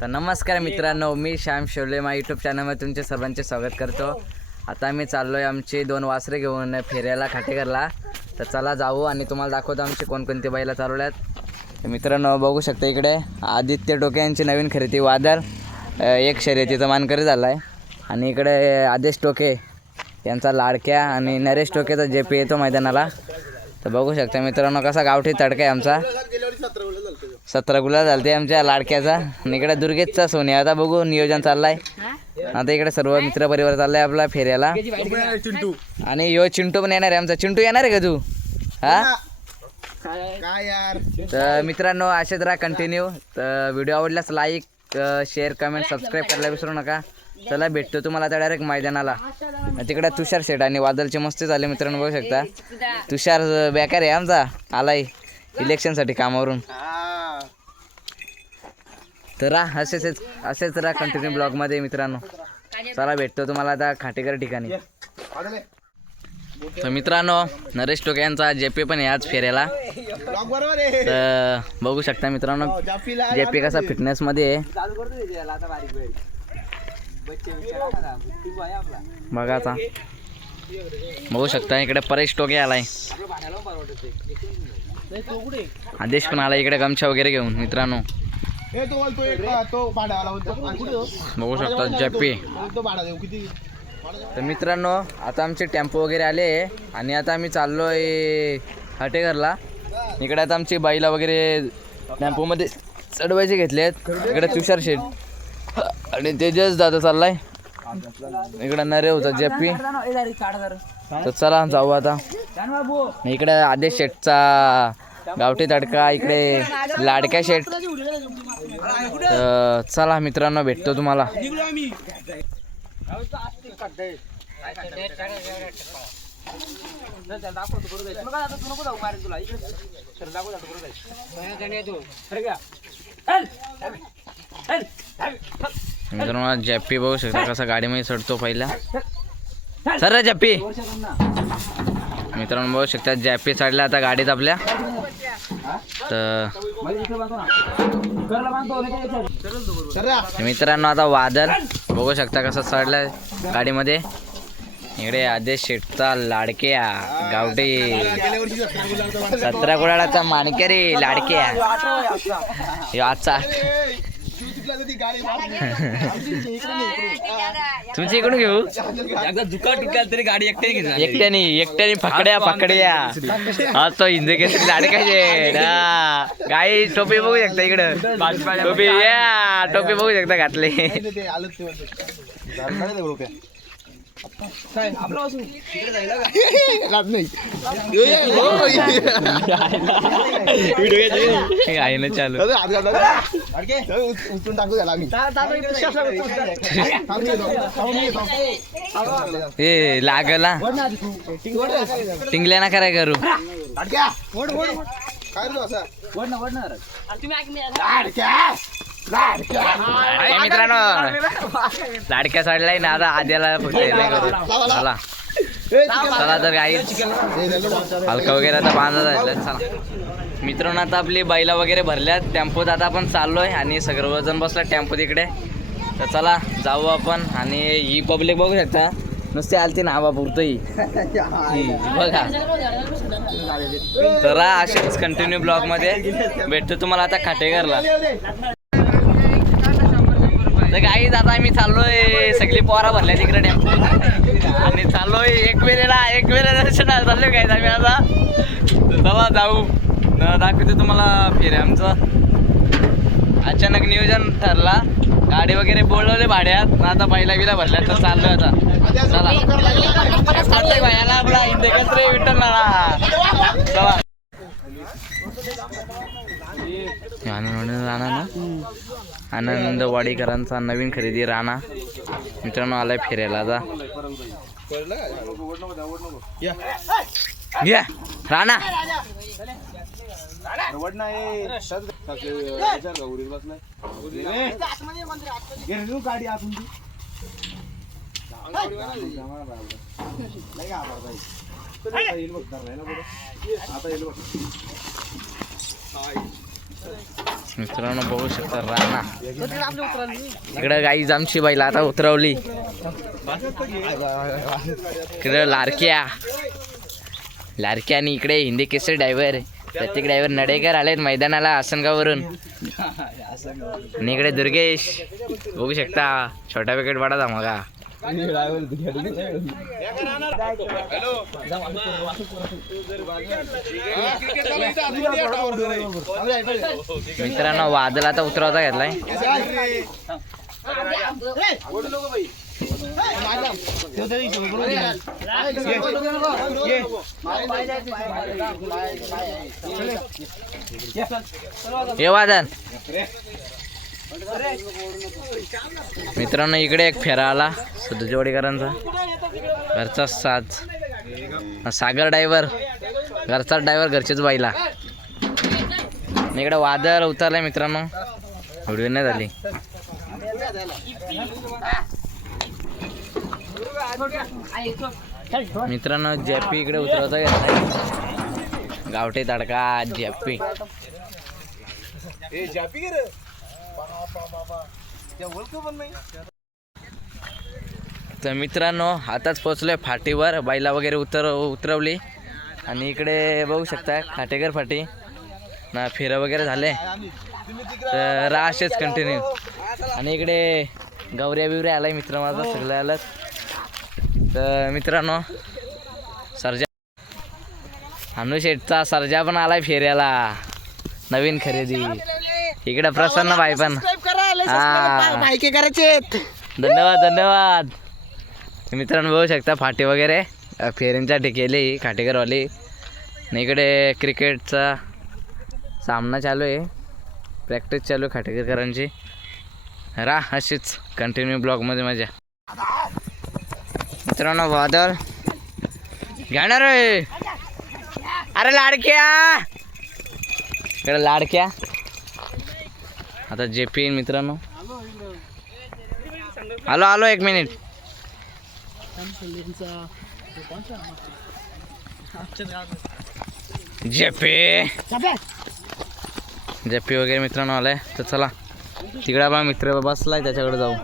तर नमस्कार मित्रांनो मी श्याम शोले. माझ्या यूट्यूब चॅनलमध्ये तुमचे सर्वांचे स्वागत करतो. आता मी चाललो आहे आमची दोन वासरे घेऊन फेऱ्याला खाटेकरला तर चला जाऊ आणि तुम्हाला दाखवतो आमची कोणकोणती बैला चालवल्यात तर मित्रांनो बघू शकता इकडे आदित्य टोके यांची नवीन खरेदी. वादळ अ, एक शर्यतीचा मानकरी झाला आहे आणि इकडे आदेश टोके यांचा लाडक्या आणि नरेश टोकेचा जे पी येतो मैदानाला. तर बघू शकता मित्रांनो कसा गावठी तडका आहे आमचा. सतरा गुलाल झालते आमच्या लाडक्याचा. आणि इकडे दुर्गेशचा सोन्या. आता बघू नियोजन चाललाय. आता इकडे सर्व मित्र परिवार चाललाय आपला फेऱ्याला. चिंटू आणि यो चिंटू पण येणार आहे. आमचा चिंटू येणार आहे का तू? हा? काय यार तर मित्रांनो असेच राहा कंटिन्यू तर व्हिडिओ आवडल्यास लाईक शेअर कमेंट सबस्क्राईब करायला विसरू नका. चला भेटतो तुम्हाला आता डायरेक्ट मैदानाला. तिकडे तुषार शेट आणि वादळची मस्ती झाली मित्रांनो बघू शकता. तुषार बेकार आहे आमचा. आलाय. इलेक्शनसाठी कामावरून. तर राहा असेच असेच राहा कंटिन्यू ब्लॉगमध्ये मित्रांनो. चला भेटतो तुम्हाला आता खाटेकर ठिकाणी. तर मित्रांनो नरेश टोके यांचा जेपी पण आहे आज फेऱ्याला. तर बघू शकता मित्रांनो जेपी जे पी कसा फिटनेसमध्ये आहे. बघा आता. बघू शकता इकडे परेश टोके आलाय. आदेश पण आला इकडे गमछा वगैरे घेऊन मित्रांनो. हे तो बोलतो एक तो भाड्यावाला बोलतो. बघू शकता जप्पी तो भाडा देऊ किती? तर मित्रांनो आता आमचे टेम्पो वगैरे आले आणि आता आम्ही चाललो आहे हाटेघरला. इकडे आता आमची बाईला वगैरे टेम्पोमध्ये चढवायचे घेतले आहेत इकडे तुषार शेठ. आणि तेजस दादा चाललाय. इकडे नरे होता जेपी. तर चला जाऊ आता. इकडे आदेश शेठचा गावठी तडका इकडे लाडक्या शेट. चला मित्रांनो भेटतो तुम्हाला. मित्रांनो जप्पी बघू शकता कसा गाडीमध्ये चढतो पहिला. सर रे जप्पी. मित्रांनो बघू शकता जॅपी चढल्या आता गाडीत आपल्या. तर मित्रांनो आता वादळ बघू शकता कसं चढलाय गाडीमध्ये. इकडे आदेश शेटचा लाडक्या गावठी. सतरा कुडाळाचा मानकरी लाडक्या. आजचा. तू गाडी. तुमची इकडून घेऊ? दुका टुकल तरी गाडी एकट्याने घेणार एकट्याने एकट्याने पकड्या पकड्या. हा तो हिंदकेसरी लाडकाचे गाई टोपी बघू शकता इकडं. टोपी या टोपी बघू शकता घातले. आहे ना चालू उचलून टाकू त्याला ए लागला टिंगल्या ना कराय करू लाडक्या. काय लाडक्या. मित्रांनो लाडक्या चढलाय ना आता आद्याला फक्त चला. चला तर काही हलका वगैरे आता बांधला जायला चला. मित्रांनो आता आपली बैला वगैरे भरल्यात. टेम्पोत आता आपण चाललोय आणि सर्वजण बसला टेम्पो तिकडे तर चला जाऊ आपण आणि ही पब्लिक बघू शकता. नुसते आलती ना हवा पुरतोही बघा. तर असेच कंटिन्यू ब्लॉगमध्ये. भेटतो तुम्हाला आता खाटेघरला. तर काही आता आम्ही चाललोय सगळी पोरा भरल्या तिकडे टेम्पो. आणि चाललोय एक वेळेला एक वेळेला दर्शनाला चाललोय काय आम्ही आता. चला जाऊ. न तुम्हाला फिरे आमचं. अचानक नियोजन ठरला. गाडी वगैरे बोलवले भाड्यात. आता पहिला बिला भरल्या तर चाललोय आता. चला. प्रत्येक भायाला आपला. हिंदेकच रे विठ्ठल नाळा चला. आनंद ना? आनंद वाडीकरांचा नवीन खरेदी राणा मित्रांनो आलाय फिरायला आता या. राणा गाडी आतून. आता येईल बघ. आता येईल बघ. मित्रांनो बघू शकता राणा. इकडं गाईज आमची बैल आता उतरवली. इकडं लारक्या. लारक्या आणि इकडे हिंदी केसरी ड्रायव्हर प्रत्येक ड्रायव्हर नडेकर आलेत मैदानाला आसनगाववरून. आणि इकडे दुर्गेश. बघू शकता छोटा विकेट बडा मगा. मित्रांनो वादला आता उतरवता घेतलाय. हे वादन मित्रांनो इकडे एक फेरा आला. जोडीकरांचा घरचा साज. सागर डायव्हर. घरचा डायव्हर घरचेच बाईला. इकडे वादळ उतरलाय मित्रांनो. व्हिडिओ नाही झाली. मित्रांनो जॅपी इकडे उतरवता घेतलाय गावठी तडका जॅपी. तर मित्रांनो आताच पोचलोय फाटीवर. बैला वगैरे उतर उतरवली. आणि इकडे बघू शकता फाटेकर फाटी. ना फेरं वगैरे झाले तर असेच कंटिन्यू आणि इकडे गौऱ्या बिवऱ्या आलाय मित्र माझा सगळं आलं तर मित्रांनो सरजा अनुशेठचा सरजा पण आलाय फेऱ्याला. नवीन खरेदी. इकडे प्रसन्न बाई पण. हा. माहिती करायचे धन्यवाद धन्यवाद. मित्रांनो बघू शकता फाटे वगैरे. अ, फेऱ्यांसाठी केली खाटेकरवाली. आणि इकडे क्रिकेटचा सामना चालू आहे. प्रॅक्टिस चालू आहे खाटेकरकरांची. रा अशीच कंटिन्यू ब्लॉगमध्ये मजा. मित्रांनो वादळ. घेणार रे. अरे लाडक्या. इकडे लाडक्या. आता जे पी मित्रांनो. आलो आलो एक मिनिट. जेपी. जेपी वगैरे मित्रांनो आलाय. तर चला तिकडे बा मित्र बसलाय त्याच्याकडे जाऊ.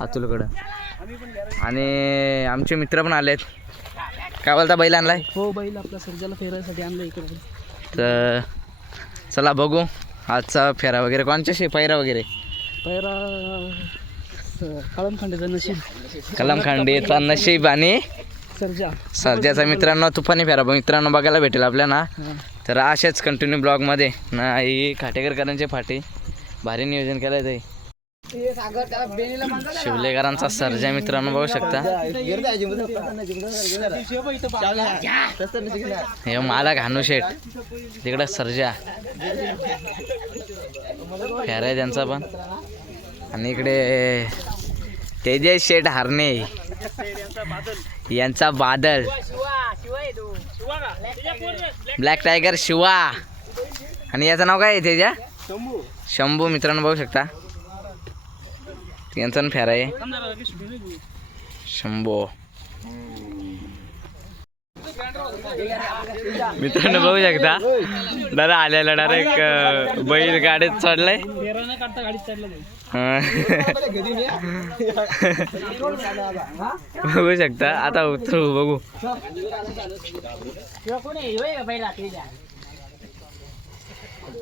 अतुलकडं. आणि आमचे मित्र पण आलेत. काय बोलता बैल आणलाय? हो बैल आपला सर्जाला फेरायसाठी आणलं इकडे. तर चला बघू. आजचा फेरा वगैरे कोणच्याशी पैरा वगैरे? पैरा कळमखंडीचा नशीब. कलमखांडीचा नशीब आणि सर्जा. सर्जाचा मित्रांनो तुफानी फेरा. बघ- मित्रांनो बघायला भेटेल आपल्याला. तर असेच कंटिन्यू ब्लॉगमध्ये ना ही खाटेकरकरांचे फाटे. भारी नियोजन केलं ते. शिवलेकरांचा सर्जा मित्रांनो बघू शकता. हे मला घाणू शेठ. तिकडं सर्जा. फॅर आहे त्यांचा पण. आणि इकडे तेजस शेठ हारणे. यांचा बादल. Black tiger Shiva. आणि याचं नाव काय आहे तेजा? शंभू मित्रांनो बघू शकता. यांचा पण फेरा आहे. शंभो. मित्रांनो बघू शकता. दादा आलेला डायरेक्ट बैल गाडीत चढलाय. बघू शकता. आता उतरू बघू.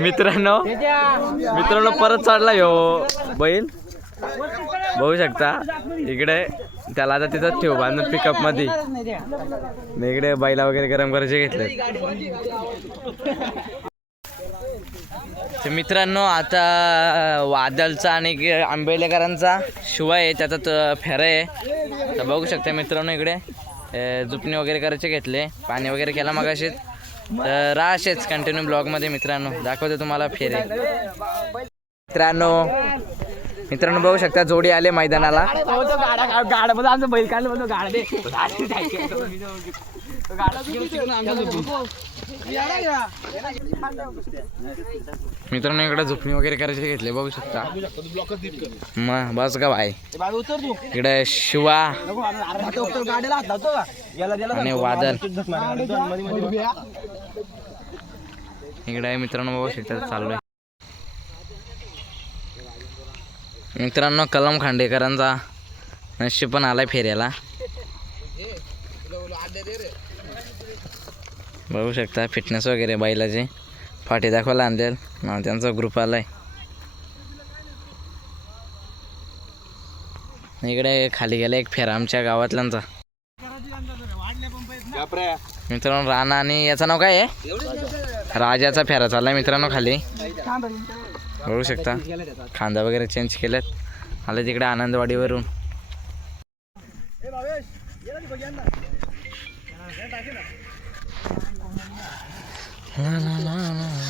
मित्रांनो मित्रांनो परत चढला यो बैल. बघू शकता इकडे त्याला आता तिथं ठेव बांधून पिकअपमध्ये इकडे बैला वगैरे गरम करायचे घेतले मित्रांनो आता वादलचा आणि आंबेलेकरांचा शिवाय आहे त्याचा फेरा आहे. तर बघू शकता मित्रांनो इकडे. अ, जुपणी वगैरे करायचे घेतले पाणी वगैरे केला मग असेच तर असेच कंटिन्यू ब्लॉगमध्ये मित्रांनो. दाखवते तुम्हाला फेरे. मित्रांनो मित्रांनो बघू शकता जोडी आले मैदानाला. आमचं बैल काढलं मित्रांनो इकडे झुपणी वगैरे करायचे घेतले बघू शकता. मग बस का भाई तू. इकडे शिवा आणि वादल. इकडे आहे मित्रांनो बघू शकता चाललोय मित्रांनो कलम खांडेकरांचा नशीब पण आलाय फेऱ्याला. बघू शकता फिटनेस वगैरे बैलाचे. फाटी दाखवायला आणलेल. मग त्यांचा ग्रुप आलाय. इकडे खाली गेला एक फेरा आमच्या गावातल्यांचा. मित्रांनो राणा आणि याचं नाव काय आहे? राजाचा फेरा चाललाय मित्रांनो खाली. बघू शकता. खांदा वगैरे चेंज केलेत. आले तिकडे आनंदवाडीवरून.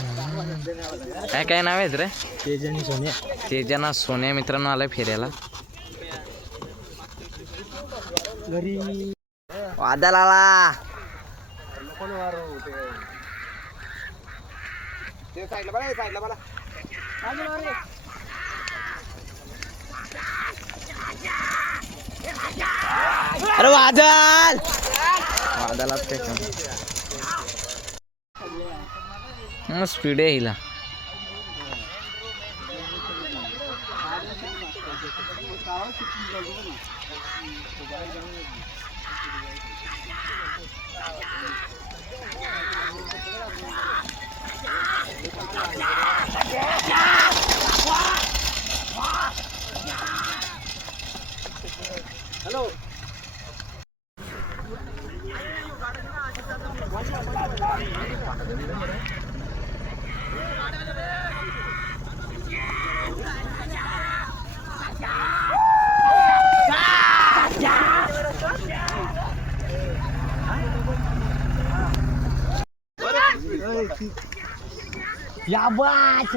काय काय नाव आहेत रे? तेजना सोन्या. मित्रांनो आलाय फेऱ्याला वादल आला साईडला बघा साईडला बघा अरे वादल. वादळात काय स्पीड आहे हिला. या बाच